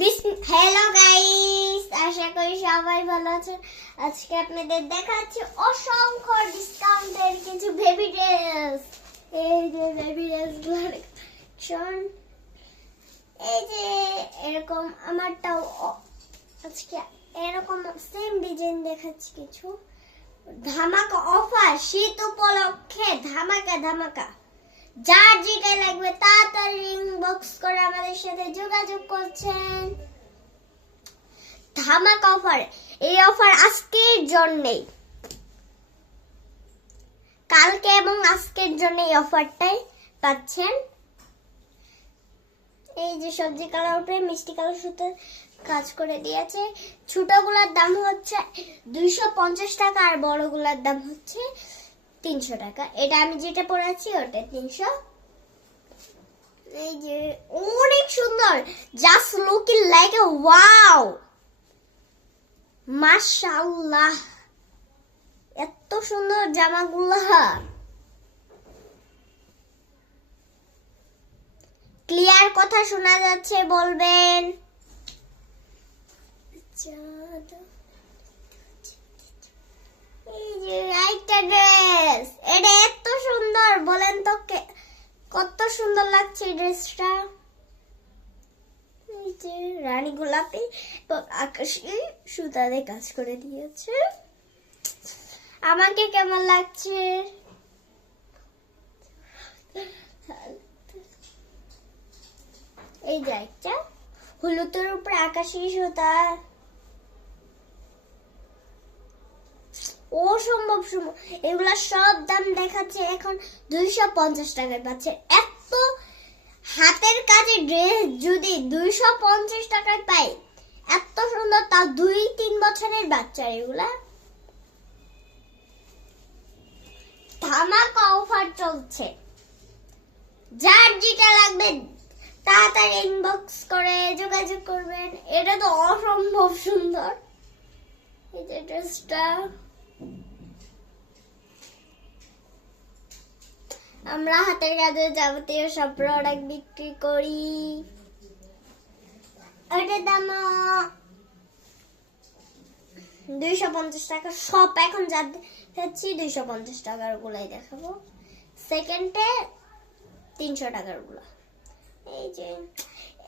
Hello guys, আশা করি সবাই ভালো আছেন। আজকে আপনাদের দেখাচ্ছি অসংখ্য ডিসকাউন্টের কিছু বেবি ড্রেস। এই যে বেবি ড্রেস কালেকশন, এই যে এরকম আমারটাও আজকে এরকম সেম ডিজাইন দেখাচ্ছি। কিছু ধামাকা অফার, শীত উপলক্ষে ধামাকা ধামাকা। যার যেটা লাগবে তাড়াতাড়ি ইনবক্স করে আমাদের সাথে যোগাযোগ করছেন। ধামাকা অফার, এই অফার আজকের জন্যই, কালকে এবং আজকের জন্য এই অফারটাই পাচ্ছেন। এই যে সবজি কালার উপরে মিষ্টি কালার সুতো কাজ করে দিয়েছে। ছোটগুলোর দাম হচ্ছে 250 টাকা আর বড়গুলোর দাম হচ্ছে 300 টাকা। এটা আমি যেটা পরেছি ওটা 300। এই যে অনেক সুন্দর, just looking like a wow, মাশাআল্লাহ, এত সুন্দর জামাগুলো। ক্লিয়ার কথা শোনা যাচ্ছে বলবেন। এই যে একটা ড্রেস, এটা এত সুন্দর, বলেন তো কত সুন্দর লাগছে ড্রেসটা। এই যে রানী গোলাপি আকাশি সুতা দিয়ে কাজ করে দিয়েছে। আমাকে কেমন লাগছে? এই যে একটা হলুদের উপরে আকাশি সুতা, অসম্ভব সুন্দর। এগুলা সব দাম দেখাচ্ছে এখন 250 টাকায় পাচ্ছে। এত হাতের কাজে ড্রেস যদি 250 টাকায় পাই, এত সুন্দর, তা 2-3 বছরের বাচ্চার এগুলা। ধামাকা অফার চলছে, যার যেটা লাগবে তাড়াতাড়ি ইনবক্স করে যোগাযোগ করবেন। এটা তো অসম্ভব সুন্দর। এই যে ড্রেসটা, আমরা হাতের কাজে যাবতীয় সব প্রোডাক্ট বিক্রি করি। এটার দাম 250 টাকা। সব এখন যা দেখাচ্ছি 250 টাকার গুলাই দেখাবো, সেকেন্ডে 300 টাকার গুলা। এই যে,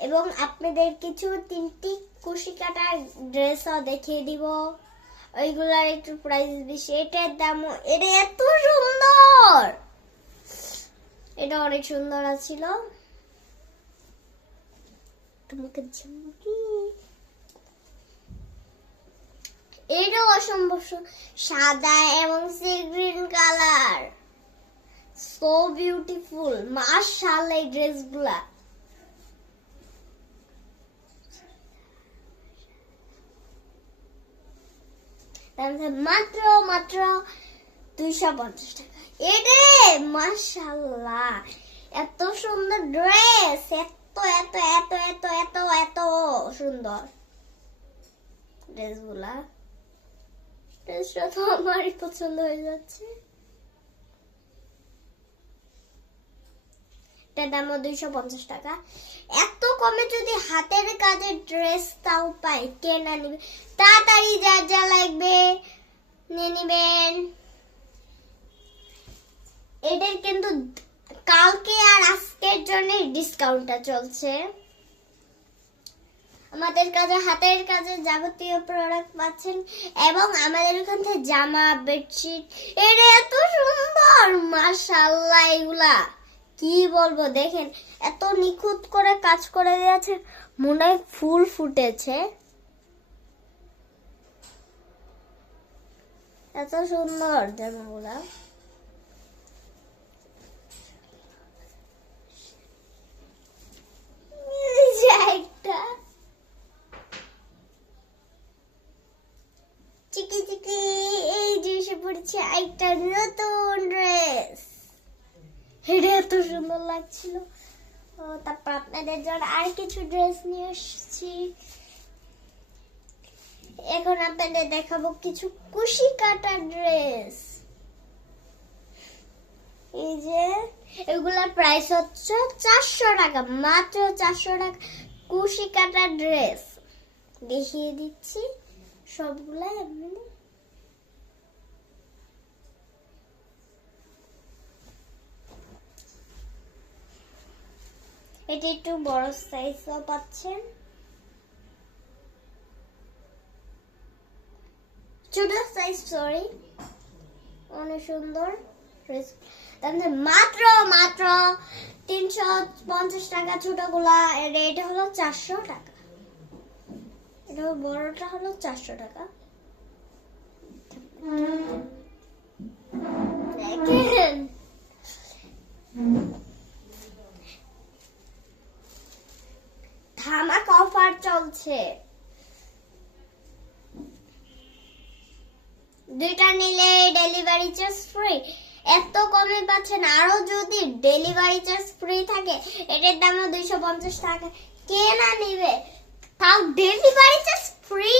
এবং আপনাদের কিছু 3টি কুশি কাটার ড্রেসও দেখিয়ে দিব, ওইগুলার একটু প্রাইস বেশি। এটার দাম, এটা এত সুন্দর, এটা অনেক সুন্দর ছিল। এটা অসম্ভব সাদা এবং sea green colour, so beautiful, মাশাআল্লাহ। এই ড্রেসগুলা মাত্র 250 টাকা। এটা মাশাআল্লাহ, এত সুন্দর ড্রেস, এত এত এত এত এত এত সুন্দর ড্রেসগুলা। ড্রেসটা তো আমারই পছন্দ হয়ে যাচ্ছে। এটার দাম 250 টাকা। এত কমে যদি হাতের কাজের ড্রেস তাও পাই, কে না নিবে? তাড়াতাড়ি যার যা লাগবে নিয়ে নিবেন। এটার কিন্তু কালকে আর আজকের জন্য ডিসকাউন্টটা চলছে। আমাদের কাছে হাতের কাজে যাবতীয় প্রোডাক্ট পাচ্ছেন, এবং আমাদের ওখান থেকে জামা, বেডশিট, এটা এত সুন্দর, মাশাআল্লাহ। এগুলা কি বলবো, দেখেন এত নিখুঁত করে কাজ করে দিয়েছে, মনে হয় ফুল ফুটেছে। এত সুন্দর জামাগুলা। চিকি চিকি, এই যে এসে পড়েছে একটা নতুন ড্রেস। এটা এত সুন্দর লাগছিল। তারপর আপনাদের জন্য আর কিছু ড্রেস নিয়ে এসেছি। এখন আপনাদের দেখাবো কিছু কুশি কাটা ড্রেস। এই যে এগুলার প্রাইস হচ্ছে 400 টাকা, মাত্র 400 টাকা। কুশি কাটা ড্রেস দেখিয়ে দিচ্ছি সবগুলাই আপনাদের। এটা একটু বড় সাইজও পাচ্ছেন, ছোট সাইজ সরি, অনেক সুন্দর ড্রেস। মাত্র মাত্র 350 টাকা ছোটগুলা, রেট হলো 400 টাকা। এটা বড়টা হলো 400 টাকা। দেখেন ধামাকা অফার চলছে, দুইটা নিলে ডেলিভারি চার্জ ফ্রি। এত কমে পাচ্ছেন, আরো যদি ডেলিভারি চার্জ ফ্রি থাকে, এটার দামও 250 টাকা। কে না নিবে, তাও ডেলিভারি চার্জ ফ্রি।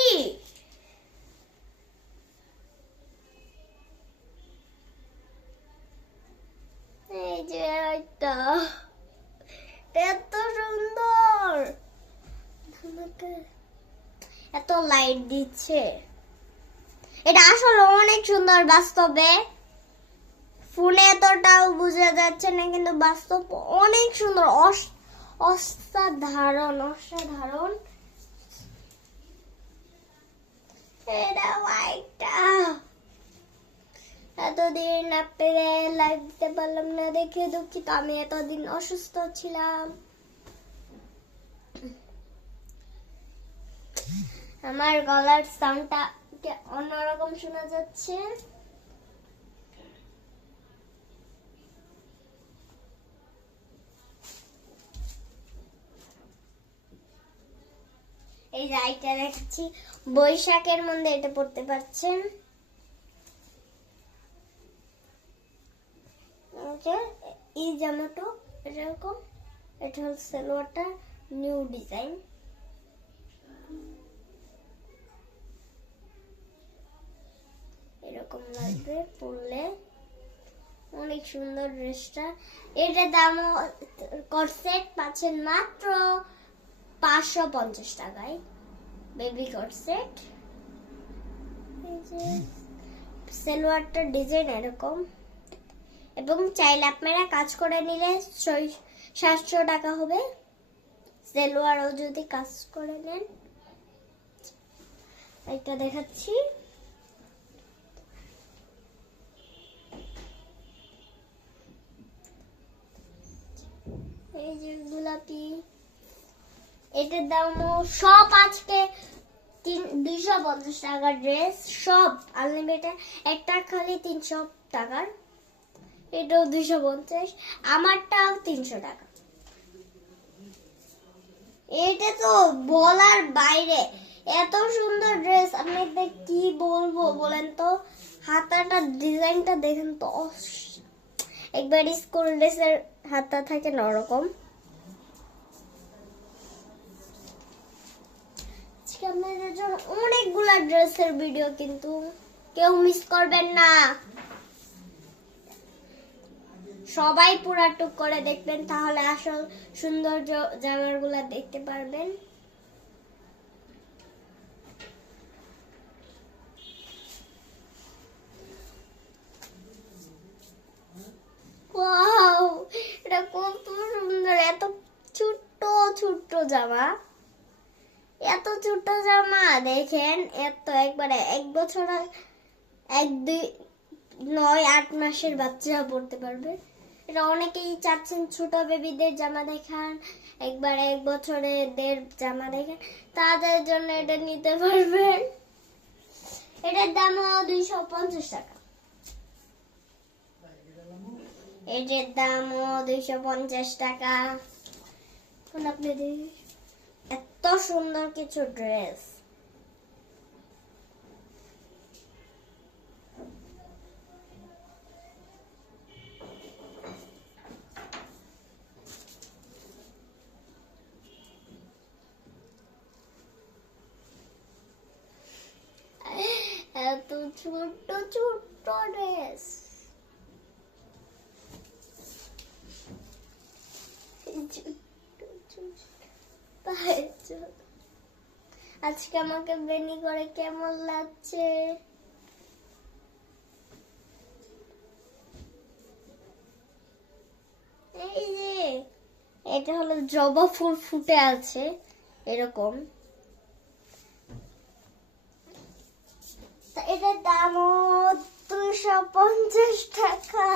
এই যে এটা এত সুন্দর, এত লাইট দিচ্ছে, এটা আসলে অনেক সুন্দর। বাস্তবে ফোনে এতটাও বোঝা যাচ্ছে না, কিন্তু বাস্তব অনেক সুন্দর, অসাধারণ অসাধারণ। এটা লাইটটা এতদিন আপনারা লাইভ দিতে পারলাম না দেখে দুঃখিত, আমি এতদিন অসুস্থ ছিলাম। আমার গলার সাউন্ডটা অন্যরকম শোনা যাচ্ছে। এই যে আইটা দেখাচ্ছি, বৈশাখের মধ্যে এটা পড়তে পারছেন। এই জামাটা এরকম, এটা হল সালোয়ারটা নিউ ডিজাইন। এরকম লাগবে পরলে, অনেক সুন্দর ড্রেসটা। এটার দাম কটসেট পাচ্ছেন মাত্র 550 টাকায়, বেবি কটসেট। এই যে সালোয়ারটা ডিজাইন এরকম, এবং চাইলে আপনারা কাজ করে নিলে 700 টাকা হবে, সালোয়ারও যদি কাজ করে নেন। এটা দেখাচ্ছি, এই যে গোলাপি, এটার দামও সব আজকে 250 টাকার ড্রেস, সব আনলিমিটেড। একটা খালি 300 টাকার, এটাও 250, আমারটাও 300 টাকা। এটা তো বলার বাইরে, এত সুন্দর ড্রেস, আপনাদের কি বলবো বলেন তো। হাতাটা ডিজাইনটা দেখেন তো, একবার স্কুল ড্রেসের হাতা থাকে না ওরকম। আজকে আপনাদের জন্য অনেকগুলা ড্রেসের ভিডিও, কিন্তু কেউ মিস করবেন না, সবাই পুরা টুক করে দেখবেন, তাহলে আসল সুন্দর জামাগুলা দেখতে পারবেন। ওয়াও, এটা কত সুন্দর, এত ছোট্ট ছোট্ট জামা, এত ছোট্ট জামা দেখেন, এত একবারে 1 বছর 9-8 মাসের বাচ্চারা পড়তে পারবে। এটা অনেকেই চাচ্ছেন ছোট বেবিদের জামা দেখান, একবার 1 বছরের জামা দেখেন, তাদের জন্য এটা নিতে পারবেন। এটার দামও 250 টাকা, এটার দামও 250 টাকা। আপনাদের এত সুন্দর কিছু ড্রেস, এত ছোট্ট ছোট্ট ড্রেস, ছোট্ট ছোট্ট আজকে আমাকে বেনি করে কেমন লাগছে? এই যে এটা হলো জবা ফুল ফুটে আছে এরকম। এটার দাম 250 টাকা।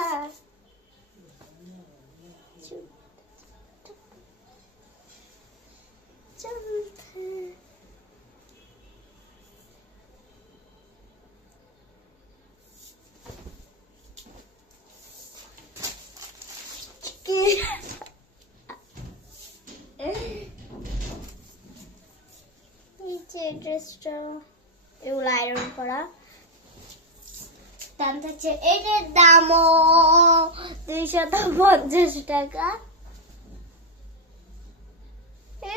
ড্রেসটা এগুলো আয়রন করা দাম থাকছে, এটার দামও 250 টাকা।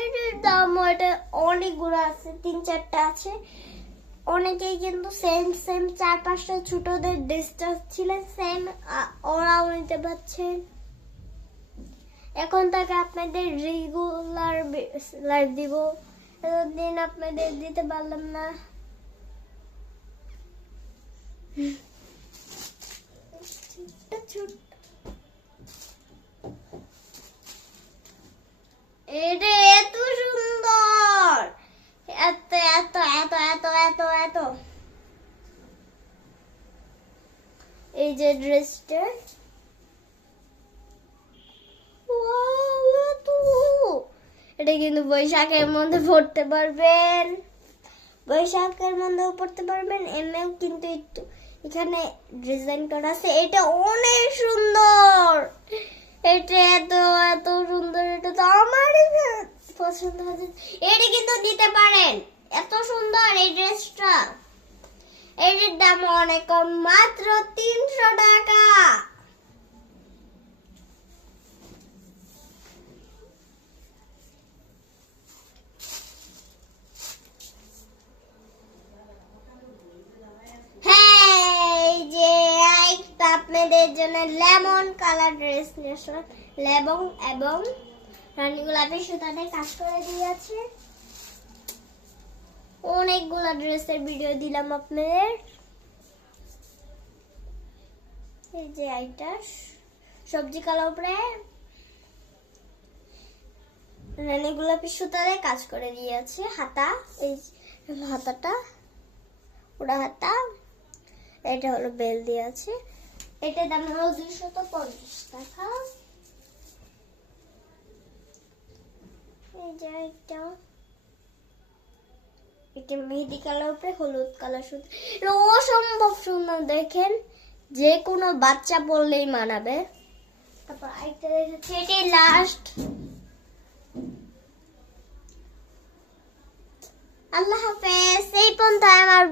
এটার দাম, এটা অনেকগুলো আছে, 3-4টা আছে। অনেকেই কিন্তু সেম 4-5টা ছোটদের ড্রেসটা ছিল সেম, ওরাও নিতে পারছেন। এখন থেকে আপনাদের রেগুলার লাইভ দিব, এতদিন আপনাদের দিতে পারলাম না। এটা এত সুন্দর, এত এত এত এত এত এত। এই যে ড্রেসটা, এটা কিন্তু বৈশাখের মধ্যে পড়তে পারবেন, বৈশাখের মধ্যেও পড়তে পারবেন। এমনিও কিন্তু একটু এখানে ডিজাইন করা আছে, এটা অনেক সুন্দর। এটা এত এত সুন্দর, এটা তো আমারই পছন্দ হয়েছে। এটা কিন্তু দিতে পারেন, এত সুন্দর এই ড্রেসটা। এটার দাম অনেক কম, মাত্র 300 টাকা। আপনাদের জন্য লেমন কালার ড্রেস নিয়ে আসলাম, লেমন এবং রানী গোলাপি সুতাতে কাজ করে দিয়েছে। অনেকগুলা ড্রেসের ভিডিও দিলাম আপনাদের। এই যে এইটা সবজি কালার উপরে রানী গোলাপি সুতাতে কাজ করে দিয়েছে। হাতা, এই হাতাটা পুরা হাতা, এটা হলো বেল দিয়ে আছে। এটার দাম হলো 250 টাকা। এই যে এটা মেহেদি কালার উপরে হলুদ কালার সুতা, এটা অসম্ভব সুন্দর। দেখেন, যে কোনো বাচ্চা পরলেই মানাবে। তারপর আরেকটা দেখাচ্ছি, এটাই লাস্ট। আল্লাহ হাফেজ। এই পর্যন্ত আমার